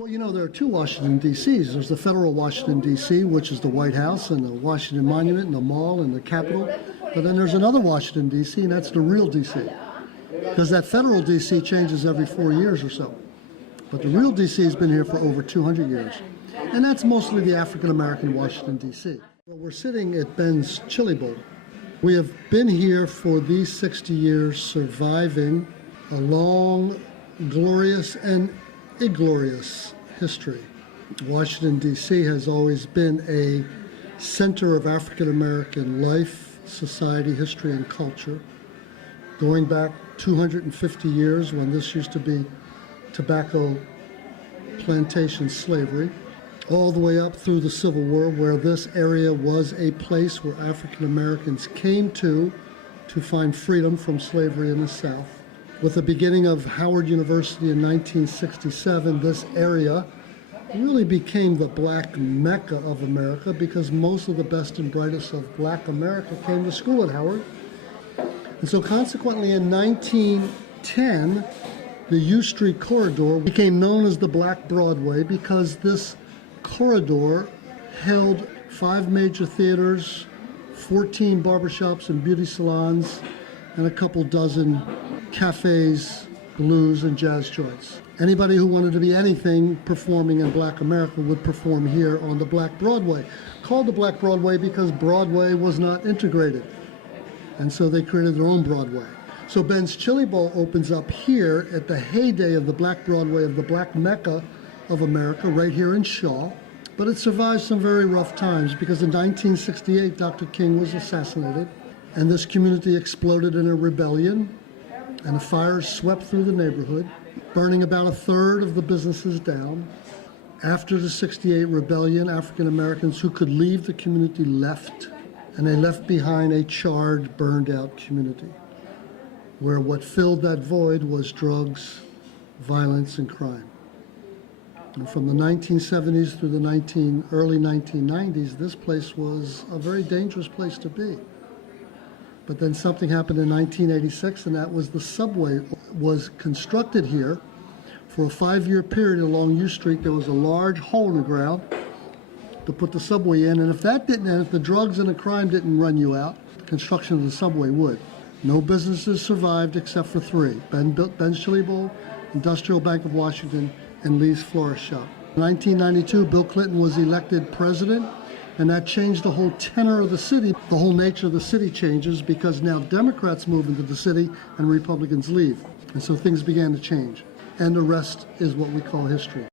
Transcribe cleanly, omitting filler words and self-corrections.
Well, you know, there are two Washington, D.C.s. There's the federal Washington, D.C., which is the White House and the Washington Monument and the Mall and the Capitol. But then there's another Washington, D.C., and that's the real D.C. Because that federal D.C. changes every 4 years or so. But the real D.C. has been here for over 200 years. And that's mostly the African-American Washington, D.C. Well, we're sitting at Ben's Chili Bowl. We have been here for these 60 years, surviving a long, glorious, and inglorious history. Washington, D.C. has always been a center of African-American life, society, history, and culture, going back 250 years when this used to be tobacco plantation slavery, all the way up through the Civil War, where this area was a place where African Americans came to find freedom from slavery in the South. With the beginning of Howard University in 1967, this area really became the black Mecca of America because most of the best and brightest of black America came to school at Howard. And so consequently in 1910, the U Street corridor became known as the Black Broadway because this corridor held 5 major theaters, 14 barbershops and beauty salons, and a couple dozen cafes, blues, and jazz joints. Anybody who wanted to be anything performing in Black America would perform here on the Black Broadway. Called the Black Broadway because Broadway was not integrated. And so they created their own Broadway. So Ben's Chili Bowl opens up here at the heyday of the Black Broadway, of the Black Mecca of America, right here in Shaw. But it survived some very rough times because in 1968, Dr. King was assassinated, and this community exploded in a rebellion, and the fires swept through the neighborhood, burning about a third of the businesses down. After the 68 rebellion, African Americans who could leave the community left, and they left behind a charred, burned out community, where what filled that void was drugs, violence, and crime. And from the 1970s through the early 1990s, this place was a very dangerous place to be. But then something happened in 1986, and that was the subway was constructed here. For a 5-year period along U Street, there was a large hole in the ground to put the subway in, and if the drugs and the crime didn't run you out, the construction of the subway would. No businesses survived except for 3, Ben's Chili Bowl, Industrial Bank of Washington, and Lee's Florist Shop. In 1992, Bill Clinton was elected president, and that changed the whole tenor of the city. The whole nature of the city changes because now Democrats move into the city and Republicans leave. And so things began to change. And the rest is what we call history.